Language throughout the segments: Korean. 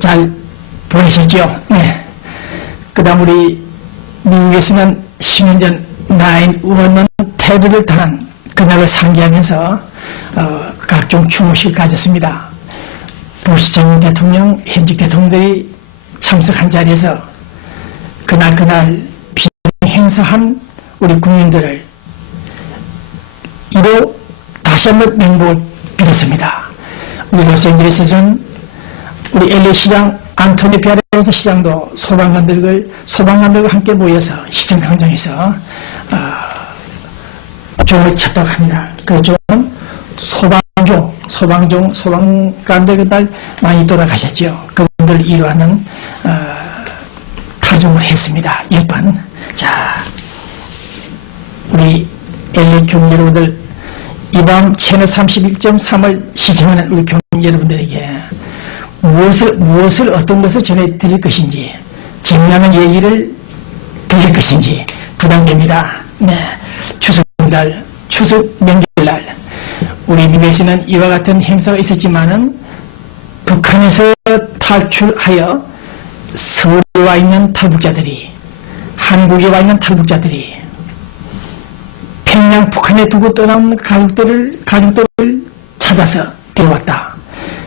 잘 보내셨죠? 네. 그 다음 우리 미국에서는 10년 전 9/11 테러를 당한 그날을 상기하면서 각종 추모식을 가졌습니다. 부시 전 대통령, 현직 대통령들이 참석한 자리에서 그날 비행 행사한 우리 국민들을 이로 다시 한번 명복을 빌었습니다. 우리 로스앤젤레스에서는 우리 LA 시장 안토니 베아레스 시장도 소방관들과 함께 모여서 시청 광장에서 종을 쳤다고 합니다. 그 종은 소방관들 그날 많이 돌아가셨죠. 그분들 이루하는 타종을 했습니다. 10번. 자, 우리 LA 교민 여러분들, 이밤 채널 31.3을 시청하는 우리 교민 여러분들에게 무엇을 어떤 것을 전해드릴 것인지, 재미나는 얘기를 드릴 것인지 부담됩니다. 네, 추석날, 추석 명절날 우리 미국에서는 이와 같은 행사가 있었지만은 북한에서 탈출하여 서울에 와 있는 탈북자들이, 한국에 와 있는 탈북자들이 평양 북한에 두고 떠나온 가족들을 찾아서 데려왔다.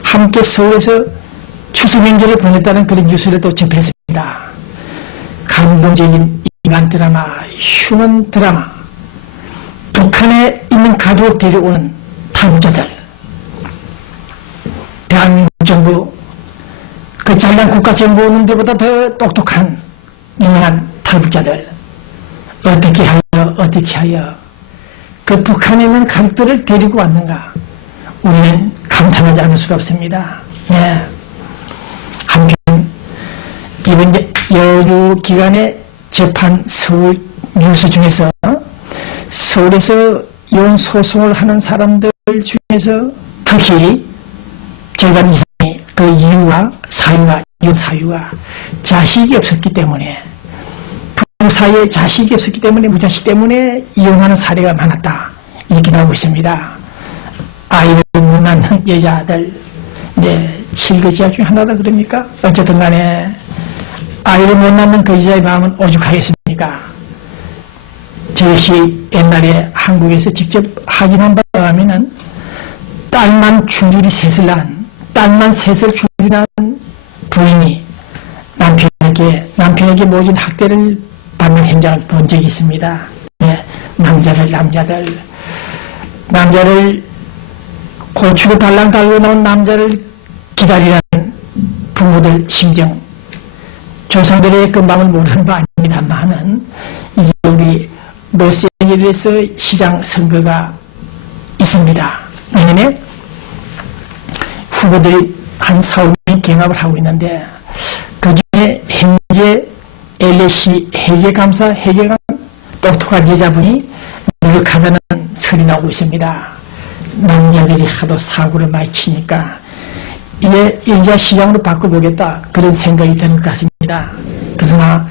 함께 서울에서 추석 명절을 보냈다는 그런 뉴스를 또 접했습니다. 감동적인 인간 드라마, 휴먼 드라마. 북한에 있는 가족을 데려오는 탈북자들. 대한민국 정부, 그 잘난 국가 정부 놈들보다 더 똑똑한 유명한 탈북자들. 어떻게 하여 그 북한에 있는 가족들을 데리고 왔는가? 우리는 감탄하지 않을 수가 없습니다. 네. 한편 이번 여유 기간에 접한 서울 뉴스 중에서 서울에서 이혼 소송을 하는 사람들 중에서 특히 절반 이상이 그 이유와 이혼 사유가 자식이 없었기 때문에, 부부 사이에 자식이 없었기 때문에, 무자식 때문에 이혼하는 사례가 많았다. 이렇게 나오고 있습니다. 아이를 못 낳는 여자들, 네, 7개 지약 중에 하나라 그럽니까? 어쨌든 간에 아이를 못 낳는 그 여자의 마음은 오죽하겠습니까? 저 역시 옛날에 한국에서 직접 확인한 바에 의하면 딸만 줄줄이 셋을 낳은, 줄줄이 낳은 부인이 남편에게 모진 학대를 받는 현장을 본 적이 있습니다. 네, 남자를 고추를 달랑 달고 나온 남자를 기다리는 부모들 심정, 조상들의 그 마음을 모르는 바 아닙니다만은, 이제 우리 로스앤젤레스 시장 선거가 있습니다. 내년에 후보들이 한 4~5명이 경합을 하고 있는데, 그 중에 현재 LA시 회계감 똑똑한 여자분이 유력하다는 설이 나오고 있습니다. 남자들이 하도 사고를 많이 치니까 이게 여자 시장으로 바꿔보겠다, 그런 생각이 드는 것 같습니다. 그러나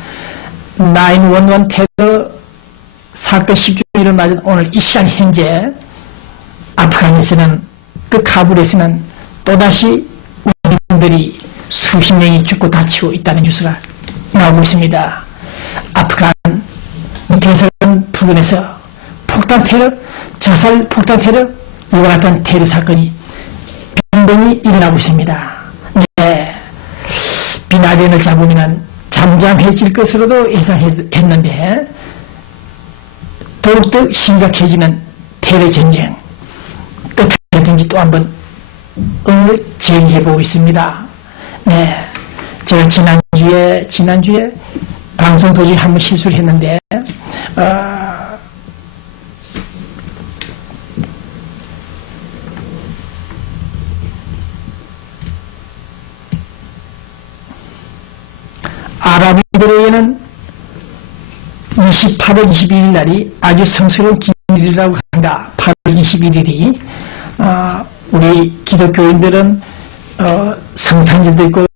9/11 테러 사건 10주년을 맞은 오늘 이 시간 현재 아프간에서는, 그 카불에서는 또다시 우리 분들이 수십 명이 죽고 다치고 있다는 뉴스가 나오고 있습니다. 아프간 대서관 부근에서 폭탄 테러, 자살 폭탄 테러, 이와 같은 테러 사건이 빈번히 일어나고 있습니다. 네, 빈라덴을 잡으면 잠잠해질 것으로도 예상했는데 더욱더 심각해지는 테러 전쟁, 어떻게든지 또 한번 응을 제기해보고 있습니다. 네, 제가 지난주에 방송 도중에 한번 실수를 했는데, 아랍인들에게는 28월 21일 날이 아주 성스러운 기일이라고 한다. 8월 21일이 우리 기독교인들은 성탄절도 있고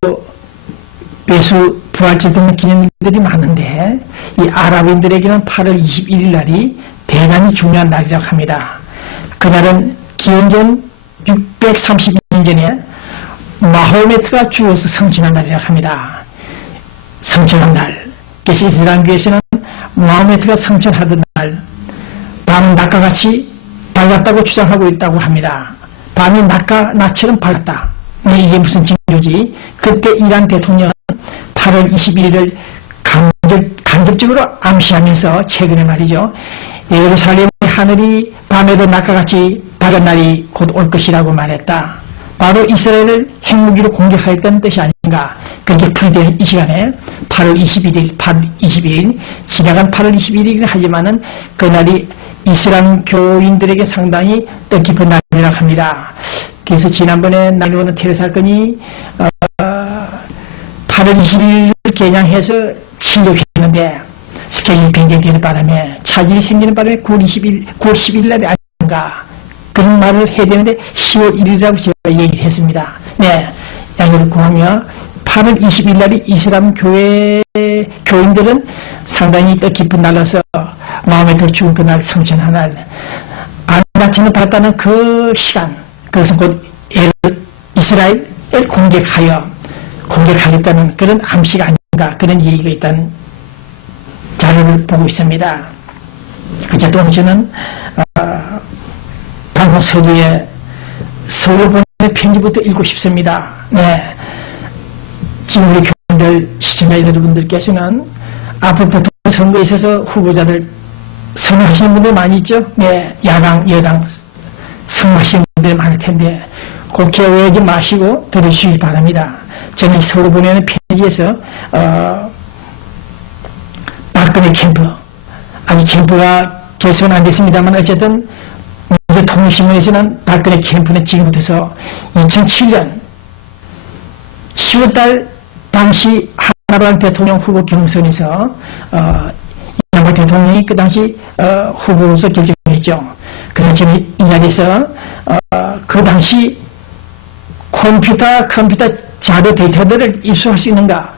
예수 부활절 등의 기념일들이 많은데, 이 아랍인들에게는 8월 21일 날이 대단히 중요한 날이라고 합니다. 그날은 기원전 632년 전에 마호메트가 죽어서 성천한 날이라고 합니다. 성천한 날. 그래서 이슬람교에서는 마호메트가 성천하던 날, 밤은 낮과 같이 밝았다고 주장하고 있다고 합니다. 밤이 낮처럼 밝았다. 네, 이게 무슨 징조지? 그때 이란 대통령은 8월 21일을 간접적으로 암시하면서 최근에 말이죠. 예루살렘의 하늘이 밤에도 낮과 같이 밝은 날이 곧 올 것이라고 말했다. 바로 이스라엘을 핵무기로 공격하였다는 뜻이 아닌가. 그렇게 풀이된 이 시간에 8월 21일, 지나간 8월 21일이긴 하지만은 그날이 이슬람 교인들에게 상당히 뜻깊은 날이라고 합니다. 그래서 지난번에 나누는 테러 사건이 8월 21일을 겨냥해서 치료했는데 스케줄이 변경되는 바람에 차질이 생기는 바람에 9월 10일 날이 아닌가 그런 말을 해야 되는데 10월 1일이라고 제가 얘기를 했습니다. 네, 양해를 구하며 8월 20일 날이 이슬람 교인들은 상당히 뜻깊은 날로서 마음에 더 죽은 그날 성천한 날 안다치는 받았다는 그 시간 그것은 곧 이스라엘을 공격하겠다는 그런 암시가 아닌가 그런 얘기가 있다는 자료를 보고 있습니다. 어쨌든 저는 방송 서두에 서울 보내는 편지부터 읽고 싶습니다. 네. 지금 우리 교인들 시청자 여러분들께서는 앞으로 대통령 선거에 있어서 후보자들 선호하시는 분들 많이 있죠? 네. 야당, 여당 선호하시는 분들이 많을 텐데 그렇게 오해하지 마시고 들어주시기 바랍니다. 저는 서울 보내는 편지에서 박근혜 캠프 아직 캠프가 결선 안 됐습니다만 어쨌든 통신문에서는 박근혜 캠프는 지금부터 2007년 10월달 당시 하나발 대통령 후보 경선에서 이명박 대통령이 그 당시 후보로서 결정했죠. 그래서 저는 이 자리에서 그 당시 컴퓨터 자료 데이터들을 입수할 수 있는가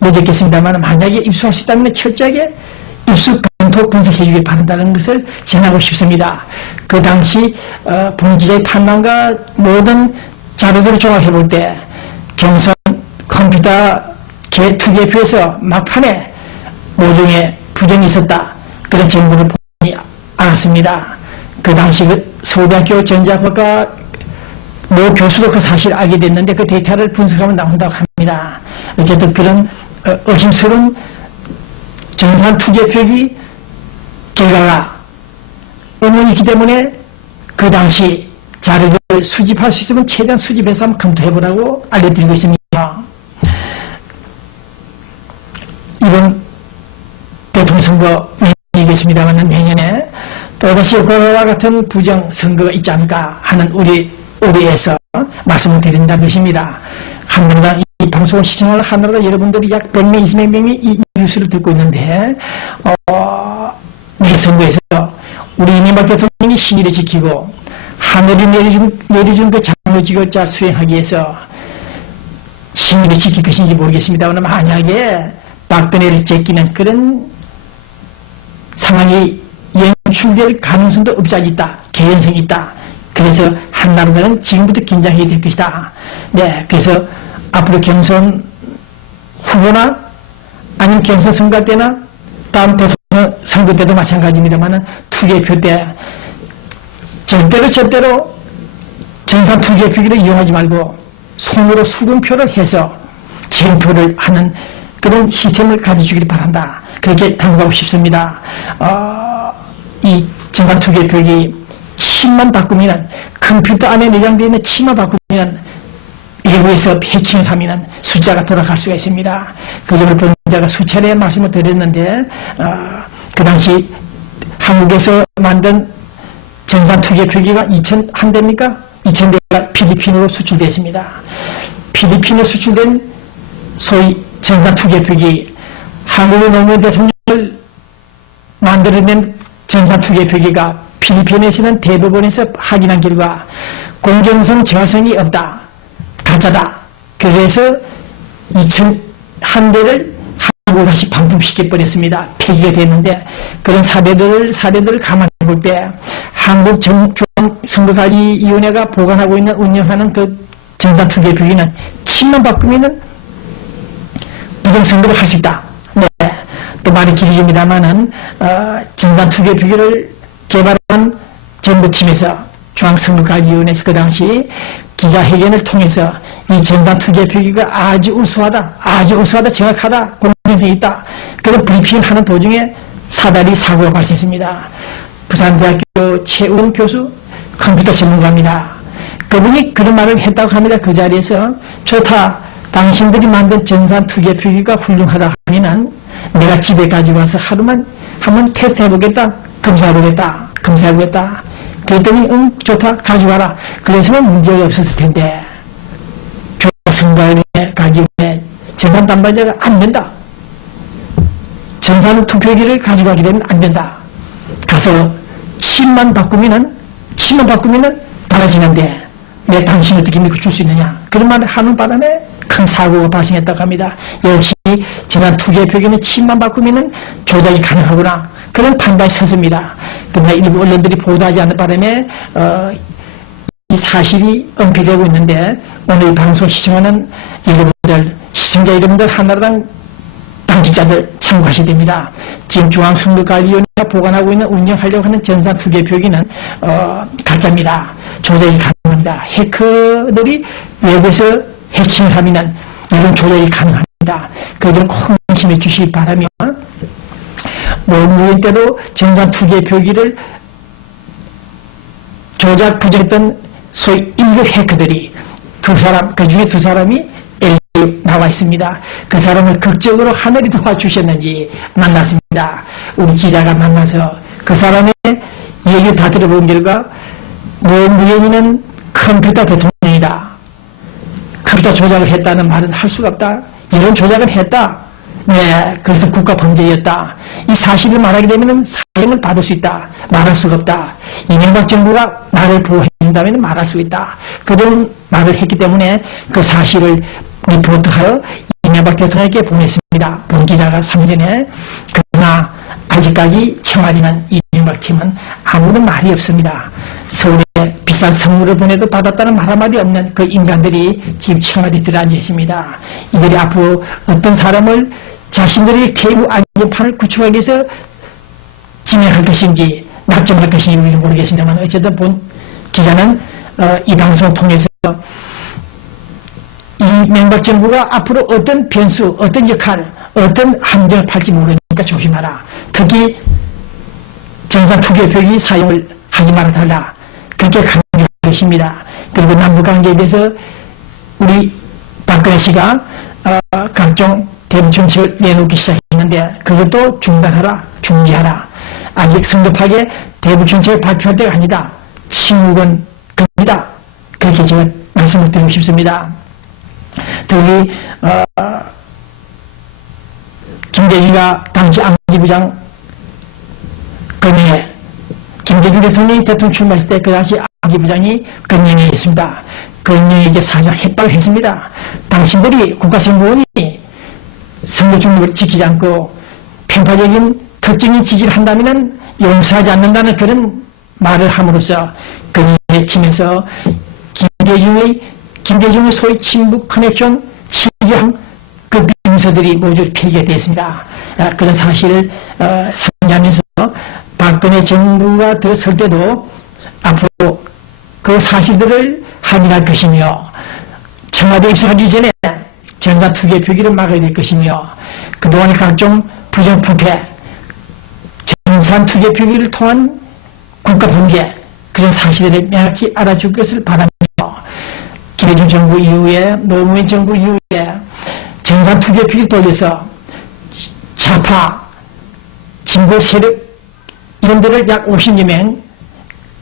늦었겠습니다만 만약에 입수할 수 있다면 철저하게 입수 검토 분석해 주길 바란다는 것을 전하고 싶습니다. 그 당시 봉지자의 판단과 모든 자료들을 종합해 볼 때 경선 컴퓨터 투개표에서 막판에 모종의 부정이 있었다. 그런 정보를 보니 알았습니다. 그 당시 그 서울대학교 전자학과 모 교수도 그 사실을 알게 됐는데 그 데이터를 분석하면 나온다고 합니다. 어쨌든 그런 의심스러운 전산 투개표기 결과가 의문이 있기 때문에 그 당시 자료를 수집할 수 있으면 최대한 수집해서 한번 검토해보라고 알려드리고 있습니다. 이번 대통령 선거 얘기했습니다만 내년에 또다시 그와 같은 부정 선거가 있지 않을까 하는 우리에서 말씀을 드린다는 것입니다. 한나라당 이 방송을 시청하는 한나라당 여러분들이 약 100명, 20명이 이 뉴스를 듣고 있는데 내일 선거에서 우리 이명박 대통령이 시위를 지키고 하늘이 내려준 그 장로직을 잘 수행하기 위해서 시위를 지킬 것인지 모르겠습니다만 만약에 박근혜를 제끼는 그런 상황이 연출될 가능성도 없지 있다. 개연성이 있다. 그래서 한나라당은 지금부터 긴장해야 될 것이다. 네, 그래서 앞으로 경선 후보나 아니면 경선 선거 때나 다음 대통령 선거 때도 마찬가지입니다만 투개표 때 절대로 전산 투개표기를 이용하지 말고 손으로 수금표를 해서 지금표를 하는 그런 시스템을 가져주기를 바란다. 그렇게 당부하고 싶습니다. 이 전산 투개표기 칩만 바꾸면 컴퓨터 안에 내장되어 있는 칩만 바꾸면 외부에서 해킹을 하면 숫자가 돌아갈 수가 있습니다. 그 점을 본자가 수차례 말씀을 드렸는데 그 당시 한국에서 만든 전산 투개표기가 2,000대입니까? 2,000대가 필리핀으로 수출됐습니다. 필리핀에 수출된 소위 전산 투개표기 한국의 노무현 대통령을 만들어낸 전산 투개표기가 필리핀에서는 대법원에서 확인한 결과 공정성 저하성이 없다. 가짜다. 그래서 2,001대를 한국으로 다시 반품시켜버렸습니다. 폐기가 됐는데 그런 사례들을 감안해 볼 때 한국중앙선거관리위원회가 보관하고 있는 운영하는 그 정산 투기의 표기는 칩만 바꾸면은 부정선거를 할 수 있다. 네. 또 말이 길어집니다만은, 정산 투기의 표기를 개발한 정부팀에서 중앙선거관리위원회에서 그 당시 기자회견을 통해서 이 정산 투기의 표기가 아주 우수하다, 정확하다, 공정성이 있다. 그런 브리핑을 하는 도중에 사다리 사고가 발생했습니다. 부산대학교 최우원 교수, 컴퓨터 전문가입니다. 그분이 그런 말을 했다고 합니다. 그 자리에서 좋다. 당신들이 만든 정산 투기의 표기가 훌륭하다 하면은 내가 집에 가지고 와서 하루만 한번 테스트 해보겠다. 검사해보겠다. 그랬더니 좋다. 가져와라. 그래서는 문제가 없었을 텐데 선거위원회 가기 위해 정산 담당자가 안 된다. 정산 투표기를 가져가게 되면 안 된다. 가서 칩만 바꾸면은 달라지는데 왜 당신 어떻게 믿고 줄 수 있느냐. 그런 말을 하는 바람에 큰 사고가 발생했다고 합니다. 역시 정산 투기의 표기는 칩만 바꾸면은 조작이 가능하구나. 그런 판단이 섰습니다. 그러나 일부 언론들이 보도하지 않는 바람에 이 사실이 은폐되고 있는데 오늘 방송 시청하는 여러분들, 시청자 여러분들, 한나라당 당직자들 참고하셔야 됩니다. 지금 중앙선거관리위원회가 보관하고 있는 운영하려고 하는 정산 투기의 표기는 가짜입니다. 조작이 가능합니다. 해커들이 외부에서 해킹을 하면 이런 조작이 가능합니다. 그 점 꼭 명심해 주시기 바라며, 노무현 때도 정산 투기의 표기를 조작 부정했던 소위 1급 해커들이 그 중에 두 사람이 LA에 나와 있습니다. 그 사람을 극적으로 하늘이 도와주셨는지 만났습니다. 우리 기자가 만나서 그 사람의 얘기를 다 들어본 결과 노무현이는 컴퓨터 대통령이다. 컴퓨터 조작을 했다는 말은 할 수가 없다. 이런 조작을 했다. 네, 그래서 국가범죄였다. 이 사실을 말하게 되면 사형을 받을 수 있다. 말할 수가 없다. 이명박 정부가 나를 보호해준다면 말할 수 있다. 그런 말을 했기 때문에 그 사실을 리포트하여 이명박 대통령에게 보냈습니다. 본 기자가 3년 전에. 그러나 아직까지 청와대는 이명박 팀은 아무런 말이 없습니다. 서울에 비싼 선물을 보내도 받았다는 말 한마디 없는 그 인간들이 지금 청와대에 들어앉아 있습니다. 이들이 앞으로 어떤 사람을 자신들의 개부 안전판을 구축하기 위해서 진행할 것인지 낙점할 것인지 모르겠습니다만, 어쨌든 본 기자는 이 방송을 통해서 이명박 정부가 앞으로 어떤 변수, 어떤 역할, 어떤 함정을 팔지 모르니까 조심하라. 특히 정산 투기의 표기 사용을 하지 말아달라. 그렇게 강조할 것입니다. 그리고 남북관계에 대해서 우리 박근혜 씨가 각종 대북 정책을 내놓기 시작했는데 그것도 중단하라, 중지하라. 아직 성급하게 대북 정책을 발표할 때가 아니다. 침묵은 금이다. 그렇게 제가 말씀을 드리고 싶습니다. 특히 김대중이가 당시 안기부장 건의에 김대중 대통령이 대통령 출마했을 때 그 당시 안기부장이 건의에 있습니다. 건의에게 사전 협박을 했습니다. 당신들이 국가정보원이 선거 중립을 지키지 않고 편파적인 특정인 지지를 한다면 용서하지 않는다는 그런 말을 함으로써 건의의 팀에서 김대중의 소위 친북 커넥션 7경 그 비문서들이 모두 폐기가 되었습니다. 그런 사실을 상기하면서 박근혜 정부가 들어설 때도 앞으로 그 사실들을 확인할 것이며 청와대에 입성하기 전에 정산 투기의 표기를 막아야 될 것이며 그동안의 각종 부정부패, 정산 투기의 표기를 통한 국가범죄 그런 사실을 명확히 알아줄 것을 바라며 김대중 정부 이후에 노무현 정부 이후에 정산 투기의 표기를 돌려서 좌파, 진보 세력 이런 데를 약 50여 명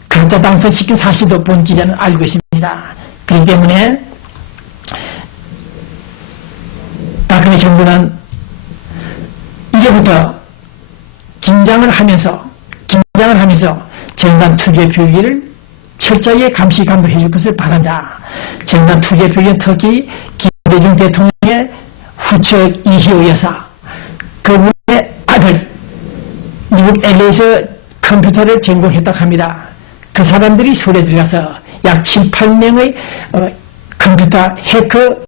가짜 당선시킨 사실도 본 기자는 알고 있습니다. 그렇기 때문에 박근혜 정부는 이제부터 긴장을 하면서 정산 투기의 표기를 철저하게 감시 감독해 줄 것을 바랍니다. 정산 투기의 표기는 특히 김대중 대통령의 후처 이희호 여사 그분의 아들 미국 LA에서 컴퓨터를 전공했다고 합니다. 그 사람들이 서울에 들어가서 약 7, 8명의 컴퓨터 해커